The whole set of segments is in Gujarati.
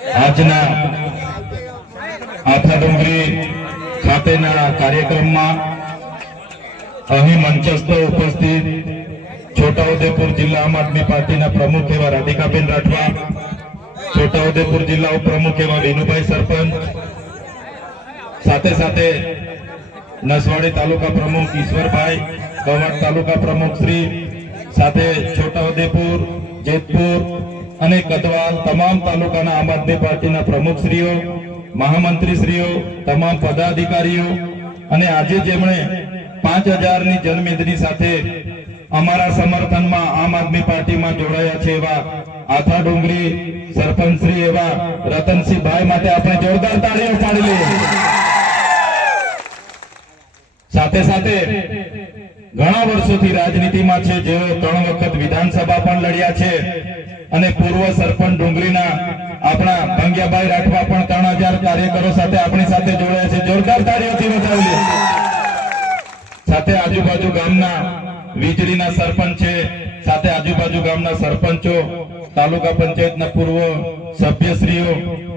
આજના આથા ડુંગરી ખાતેના કાર્યક્રમમાં અહીં મંચસ્થ ઉપસ્થિત છોટાઉદેપુર જિલ્લા આમ આદમી પાર્ટીના પ્રમુખ એવા રાધિકાબેન રાઠવા, છોટાઉદેપુર જિલ્લા ઉપપ્રમુખ એવા વિનુભાઈ સરપંચ, સાથે સાથે નસવાડી તાલુકા પ્રમુખ ઈશ્વરભાઈ, કવાડ તાલુકા પ્રમુખ શ્રી, સાથે છોટાઉદેપુર, જેતપુર અને કદવાલ તમામ તાલુકાના આમ આદમી પાર્ટીના પ્રમુખશ્રીઓ, મહામંત્રીશ્રીઓ, તમામ પદાધિકારીઓ અને આજે જેમણે 5000 ની જનમેદની સાથે અમારા સમર્થનમાં આમ આદમી પાર્ટીમાં જોડાયા છે એવા આથા ડુંગરી સરપંચ શ્રી એવા રતનસિંહભાઈ માટે આપણે જોરદાર તાળીઓ પાડી લઈએ। સાથે સાથે ઘણા વર્ષોથી રાજનીતિમાં છે, જેઓ 3 વખત વિધાનસભા પણ લડ્યા છે અને પૂર્વ સરપંચ ડુંગરીના આપણા ભંગ્યાભાઈ રાઠવા પણ 3000 કાર્યકરો સાથે આપણી સાથે જોડાયા છે, જોરદાર તાળીઓથી વધાવી લે। સાથે આજુબાજુ ગામના વીજળીના સરપંચ છે, સાથે આજુબાજુ ગામના સરપંચો, તાલુકા પંચાયતના પૂર્વ સભ્યશ્રીઓ,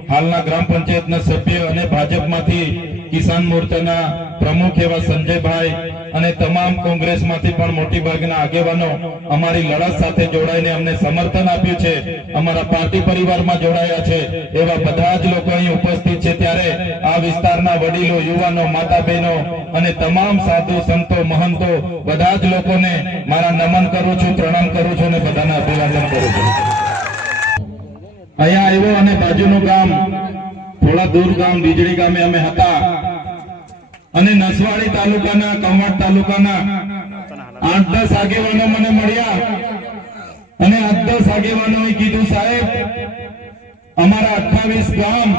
હાલના ગ્રામ પંચાયતના સભ્ય અને ભાજપમાંથી કિસાન મોરચાના પ્રમુખ એવા સંજયભાઈ અને તમામ કોંગ્રેસમાંથી પણ મોટી ભાગના આગેવાનો અમારી લડત સાથે જોડાઈને અમને સમર્થન આપ્યું છે, અમારા પાર્ટી પરિવારમાં જોડાયા છે એવા બધા જ લોકો અહીં ઉપસ્થિત છે। ત્યારે આ વિસ્તારના વડીલો, યુવાનો, માતા બહેનો અને તમામ સાધુ સંતો, મહંતો બધા જ લોકોને મારા નમન કરું છું, પ્રણામ કરું છું અને બધાને અભિવાદન કરું છું। અહીંયા આવ્યો અને બાજુનું ગામ, થોડા દૂર ગામ વીજળી ગામે અમે હતા અને નસવાડી તાલુકાના, કવાડ તાલુકાના 8-10 આગેવાનો મને મળ્યા અને 8-10 આગેવાનોએ કીધું, સાહેબ અમારા 28 ગામ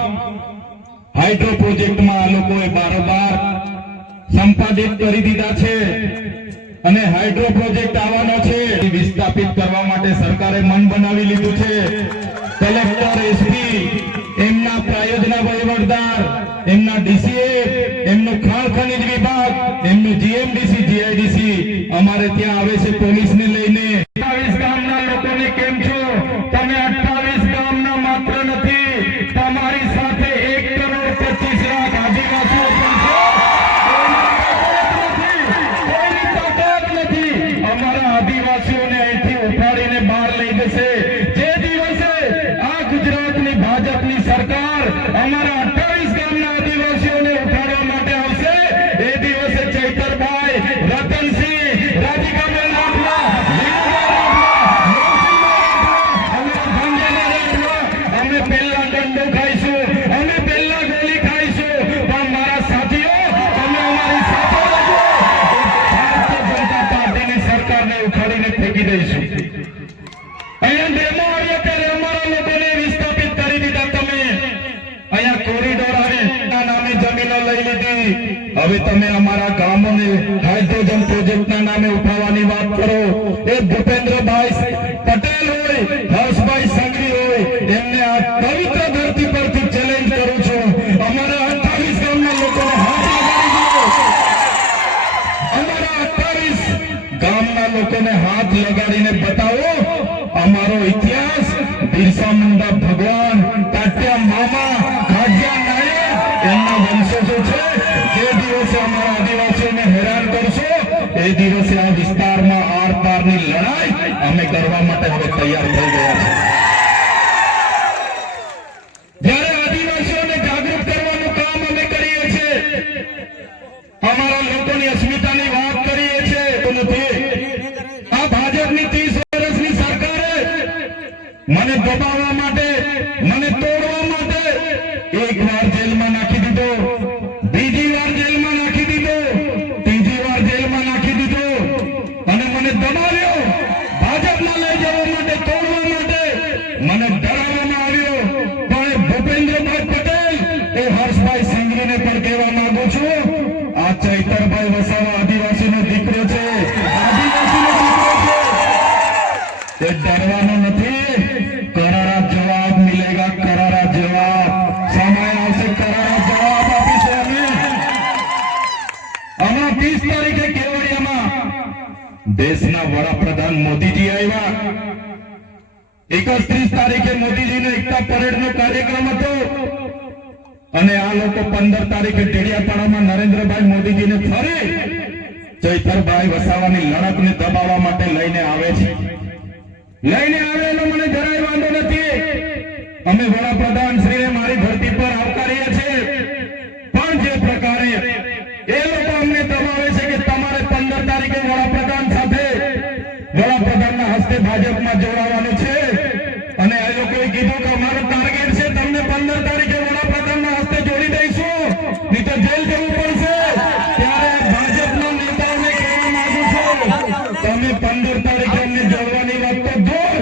હાઇડ્રો પ્રોજેક્ટમાં આ લોકોએ બારોબાર સંપાદિત કરી દીધા છે અને હાઇડ્રો પ્રોજેક્ટ આવવાનો છે, વિસ્થાપિત કરવા માટે સરકારે મન બનાવી લીધું છે। કલેક્ટર, એસપી, એમના પ્રાયોજના વહીવટદાર, એમના ડીસીએફ, એમનું ખાણ ખનીજ વિભાગ, એમનું જીએમડીસી, જીઆઈડીસી અમારે ત્યાં આવે છે પોલીસને લઈને। 28 ગામના લોકોને કેમ છો? તમે 28 ગામના માત્ર નથી, તમારી સાથે 1,25,00,000 આદિવાસીઓ પણ છે। કોઈની તાકાત નથી અમારા આદિવાસીઓને અહીંથી ઉઠાડીને બહાર લઈ જશે। જે દિવસે આ ગુજરાતની ભાજપની સરકાર અમારા 28 ગામના આદિવાસીઓને ઉઠાડવા માટે આવશે, એ દિવસે ચૈતરભાઈ, રતનસિંહ, રાધિકાબેન રાઠવા, અમે પહેલા દંડો ખાઈશું, અમે પહેલા ગોળી ખાઈશું, પણ મારા સાથીઓ તમે અમારી સાથે રહેજો। ભારતીય જનતા પાર્ટીની સરકારને ઉખાડીને ફેંકી દઈશું। અહીંયા ડેમો આવ્યો ત્યારે અમારા લોકોને વિસ્થાપિત કરી દીધા તમે। અહીંયા કોરિડોર આવે નામે જમીનો લઈ લીધી, હવે તમે અમારા ગામોને હાઇડ્રોજન પ્રોજેક્ટના નામે ઉઠાવવાની વાત કરો। એ ભૂપેન્દ્રભાઈ પટેલ હોય, હર્ષભાઈ સંઘવી હોય, એમને આ પવિત્ર ધરતી પરથી ચેલેન્જ કરું છું, અમારા 28 ગામના લોકોને હાથ લગાડી દો। અમારા 28 ગામના લોકોને હાથ લગાડીને બતાવો અમારો ઇતિહાસ, બિરસા મુંડા ભગવાન, તાત્યા મામા, ખાડિયા નાયક એમના વંશજો છે। જે દિવસે અમારા આદિવાસીઓને હેરાન કરશો, એ દિવસે આ વિસ્તારમાં આર પારની લડાઈ અમે કરવા માટે હવે તૈયાર થઈ ગયા છે। જ્યારે આદિવાસીઓને જાગૃત કરવાનું કામ અમે કરીએ છીએ, અમારા લોકોની અસ્મિતાની વાત કરીએ છીએ, તો નથી આ ભાજપની 30 વર્ષની સરકારે મને દબાવવા માટે, મને તોડવા માટે એક વાર જેલમાં નાખી દીધો, બીજી વાર જેલમાં નાખી દીધો, ત્રીજી વાર જેલમાં નાખી દીધો અને મને દબાવ્યો, ભાજપમાં લઈ જવા માટે, તોડવા માટે મને ડરાવવામાં આવ્યો। પણ ભૂપેન્દ્રભાઈ પટેલ, એ હર્ષભાઈ સંઘવીને પણ કહેવા માંગુ છું, આ ચૈતરભાઈ વસાવા આદિવાસીનો દીકરો છે, આદિવાસીનો દીકરો છે, તે ડરવાનો નથી। करारा जवाब मिलेगा, करारा जवाब, समय आवश्यक करारा जवाब આપીશું અમે। આમાં 30 તારીખે કેવડિયામાં દેશના વડાપ્રધાન મોદીજી આવ્યા, 31 તારીખે મોદીજીને એકતા પરેડનો કાર્યક્રમ હતો અને આ લોકો 15 તારીખે ડેડિયાપાડામાં નરેન્દ્રભાઈ મોદીજીને ફરી ચૈતરભાઈ વસાવાની લડતને દબાવવા માટે લઈને આવે છે. લઈને આવે એનો મને જરાય વાંધો નથી. અમે વડાપ્રધાન શ્રીને મારી ધરતી પર આવકારીએ છીએ, પણ જે પ્રકારે એ લોકો અમને દબાવે છે કે તમારે 15 તારીખે વડાપ્રધાન સાથે વડાપ્રધાનના હસ્તે ભાજપમાં જોડાવાનું છે અને એ લોકોએ કીધું કે અમારું ટાર્ગેટ છે તમને 15 તારીખે વડાપ્રધાનના હસ્તે જોડી દઈશું, નહીં તો જેલ જવું પડશે. ત્યારે ભાજપના નેતાઓને કહેવા માંગુ છું, તમે 15 તારીખે અમને જોડવાની વાત તો દૂર,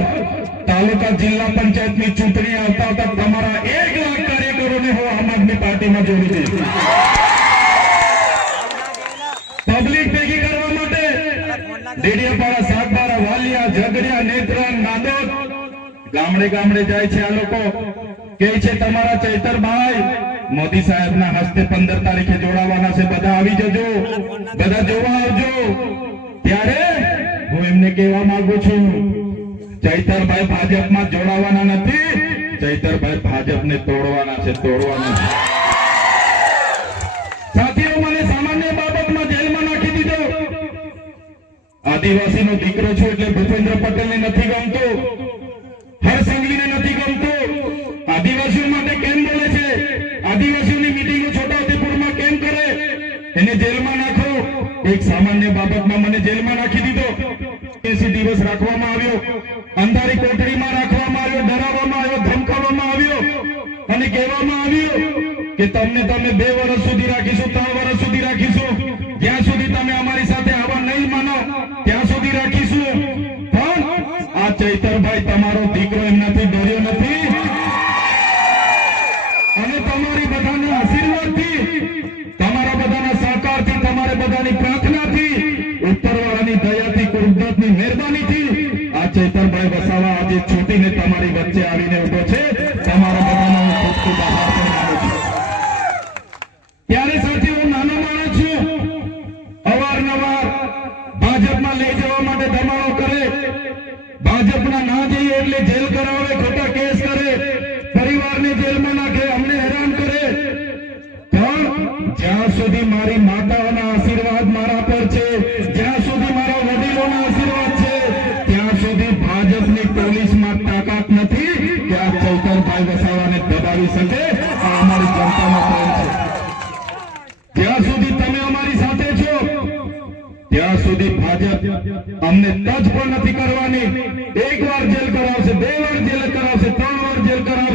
તાલુકા જિલ્લા પંચાયતની ચૂંટણી આવતા હતા તમારા 1 લાખ કાર્યકરોને હું આમ આદમી પાર્ટીમાં જોડી દઈશ. પબ્લિક ભેગી કરવા માટે ડેડિયાપાડા, સાગબારા, વાલિયા, ઝઘડિયા, નેત્રંગ, નાંદોદ ગામડે ગામડે જાય છે. આ લોકો કહે છે તમારા ચૈતરભાઈ મોદી સાહેબના હસ્તે 15 તારીખે જોડાવાના છે, બધા આવી જજો, બધા જોવા આવજો. ત્યારે હું એમને કહેવા માંગુ છું, ચૈતરભાઈ ભાજપમાં જોડાવાના નથી, ચૈતરભાઈ ભાજપને તોડવાના છે, તોડવાના છે. સાથીઓ, મને સામાન્ય બાબતમાં જેલમાં નાખી દીધો. આદિવાસીનો દીકરો છું એટલે ભૂપેન્દ્ર પટેલને નથી ગમતું, હરસંઘવીને નથી ગમતું. આદિવાસીઓ માટે કેમ બોલે છે, આદિવાસીઓની મીટિંગો છોટાઉદેપુરમાં કેમ કરે, એને જેલમાં નાખો. એક સામાન્ય બાબતમાં મને જેલમાં નાખી દીધો. 80 દિવસ રાખવામાં આવ્યો, અંધારી કોટડીમાં રાખવામાં આવ્યો, ડરાવવામાં આવ્યો, ધમકાવવામાં આવ્યો અને કહેવામાં આવ્યું કે તમને 2 વર્ષ સુધી રાખીશું, 3 વર્ષ સુધી રાખીશું, જ્યાં સુધી તમે અમારી સાથે આવા નહીં માનો ત્યાં સુધી રાખીશું. પણ આ ચૈતરભાઈ તમારો દીકરો એમનાથી ડર્યો નથી અને તમારી બધાના આશીર્વાદથી, તમારા બધાના સહકારથી, તમારા બધાની પ્રાર્થનાથી, ઉપરવાળાની દયાથી, કુદરતની મહેરબાનીથી આ ચૈતરભાઈ વસાવા આજે છૂટીને તમારી વચ્ચે આવીને ઉભો છે. તમારા બધાનો હું ખૂબ ખૂબ આભાર માનું છું. ત્યારે સાથે હું નાનો માણસ છું, અવારનવાર ભાજપમાં લઈ જવા માટે દબાણો કરે, ભાજપના ના જઈએ એટલે જેલ કરાવે, ખોટા કેસ કરે, પરિવારને જેલમાં નાખે, અમને હેરાન કરે. પણ જ્યાં સુધી મારી માતાઓના આશીર્વાદ મારા પર છે, જ્યાં સુધી મારા વડીલોના આશીર્વાદ છે, ત્યાં સુધી ભાજપની પોલીસમાં તાકાત નથી કે આ ચૈતરભાઈ વસાવાને દબાવી શકે. આ અમારી જનતાનો પ્રેમ છે. જ્યાં સુધી તમે અમારી સાથે છો ત્યાં સુધી ભાજપ અમને ટચ પણ નથી કરવાની. 1 વાર જેલ કરાવશે, 2 વાર જેલ કરાવશે, 3 વાર જેલ કરાવશે.